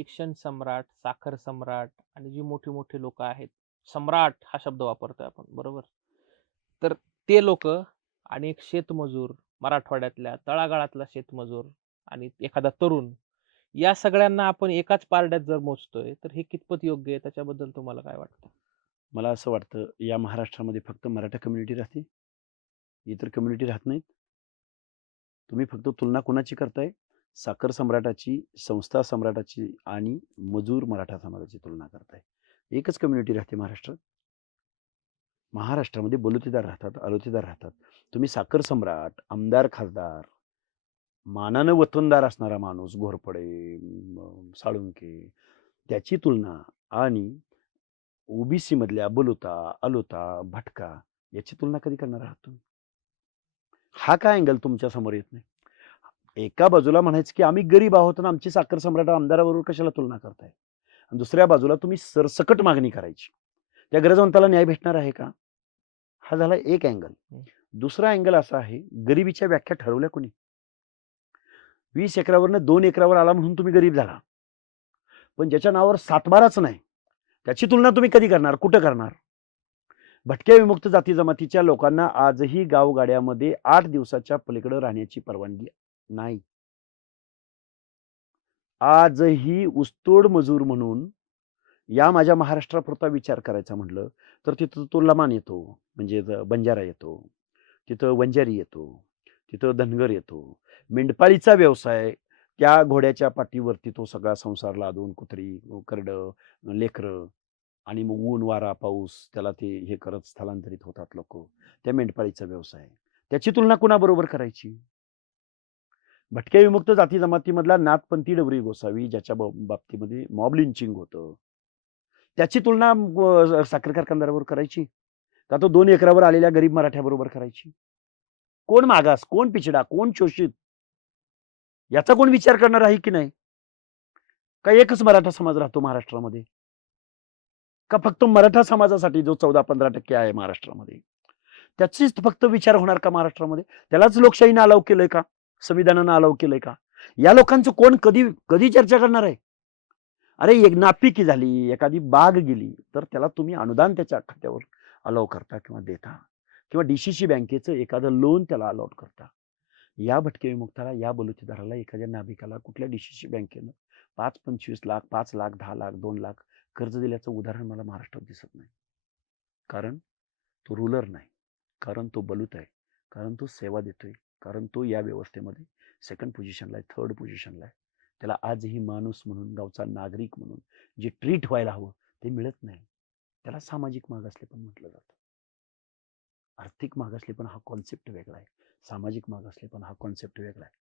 शिक्षण सम्राट, साखर सम्राट आणि जी मोठी-मोठी लोकं आहेत, सम्राट हा शब्द वापरतोय आपण बरोबर. तर ते लोक आणि एक शेतमजूर, मराठवाड्यातल्या तळागाळातला शेतमजूर आणि एखादा तरुण, या सगळ्यांना आपण एकाच पारड्यात जर मोजतोय, तर हे कितपत योग्य आहे त्याच्याबद्दल तुम्हाला काय वाटतं? मला असं वाटतं या महाराष्ट्रामध्ये फक्त मराठा कम्युनिटी राहते. इतर कम्युनिटी राहत नाहीत. तुम्ही फक्त तुलना कुणाची करताय? साखर सम्राटाची, संस्था सम्राटाची आणि मजूर मराठा समाजाची तुलना करताय. एकच कम्युनिटी राहते महाराष्ट्रात. महाराष्ट्रामध्ये बलुतेदार राहतात, अलोतेदार राहतात. तुम्ही साखर सम्राट, आमदार, खासदार, मानानं वतनदार असणारा माणूस, घोरपडे, साळुंके त्याची तुलना आणि ओबीसी मधल्या बलुता, अलोता, भटका याची तुलना कधी करणार आहात तुम्ही? हा काय अँगल तुमच्यासमोर येत नाही? एका बाजूला म्हणायचं, की आम्ही गरीब आहोत आणि आमची साखर सम्राट आमदाराबरोबर कशाला तुलना करताय? आणि दुसऱ्या बाजूला तुम्ही सरसकट मागणी करायची. त्या गरजवंताला न्याय भेटणार आहे का? हा झाला एक अँगल. दुसरा अँगल असा आहे, गरिबीच्या व्याख्या ठरवल्या कोणी? 20 एकरावरनं 2 एकरावर आला म्हणून तुम्ही गरीब झाला. पण ज्याच्या नावावर सातबाराच नाही, त्याची तुलना तुम्ही कधी करणार? कुठं करणार? भटक्या विमुक्त जाती जमातीच्या लोकांना आजही गावगाड्यामध्ये 8 दिवसाच्या पलीकडे राहण्याची परवानगी नाही. आजही उस्तोड मजूर म्हणून या माझ्या महाराष्ट्रापुरता विचार करायचा म्हटलं, तर तिथं तो लमान येतो, म्हणजे बंजारा येतो, तिथं वंजारी येतो, तिथं धनगर येतो. मेंढपाळीचा व्यवसाय, त्या घोड्याच्या पाठीवरती तो सगळा संसार लादून कुत्री, करडं, लेकरं आणि मग ऊन, वारा, पाऊस त्याला ते हे करत स्थलांतरित होतात लोक त्या मेंढपाळीचा व्यवसाय. त्याची तुलना कुणाबरोबर करायची? भटक्या विमुक्त जाती जमातीमधला नाथपंथी डवरी गोसावी ज्याच्या बाबतीमध्ये मॉब लिंचिंग होतं. त्याची तुलना साखर कारखानदाराबरोबर करायची? का तो दोन एकरावर आलेल्या गरीब मराठ्याबरोबर करायची? कोण मागास, कोण पिछडा, कोण शोषित? याचा कोण विचार करणार आहे की नाही? का एकच मराठा समाज राहतो महाराष्ट्रामध्ये? का फक्त मराठा समाजासाठी जो 14-15% आहे महाराष्ट्रामध्ये, त्याचीच फक्त विचार होणार का महाराष्ट्रामध्ये? त्यालाच लोकशाहीने अलाव केलंय का? संविधानानं अलाव केलंय का? या लोकांचं कोण कधी कधी चर्चा करणार आहे? अरे एक नापिकी झाली, एखादी बाग गेली, तर त्याला तुम्ही अनुदान त्याच्या खात्यावर अलाऊ करता किंवा देता किंवा डीसीसी बँकेचं एखादं लोन त्याला अलॉट करता. या भटके विमुक्ताला, या बलुतेदाराला, एखाद्या नाभिकाला कुठल्या डीसीसी बँकेनं 5-25 लाख, पाच लाख, दहा लाख, दोन लाख कर्ज दिल्याचं उदाहरण मला महाराष्ट्रात दिसत नाही. कारण तो रुलर नाही. कारण तो बलूत आहे. कारण तो सेवा देतोय. कारण तो या व्यवस्थेमध्ये सेकंड पोझिशनला आहे, थर्ड पोझिशनला आहे. त्याला आजही माणूस म्हणून, गावचा नागरिक म्हणून जे ट्रीट व्हायला हवं, ते मिळत नाही. त्याला सामाजिक मागासले पण म्हटलं जातं. आर्थिक मागासले पण हा कॉन्सेप्ट वेगळा आहे. सामाजिक मागासले पण हा कॉन्सेप्ट वेगळा आहे.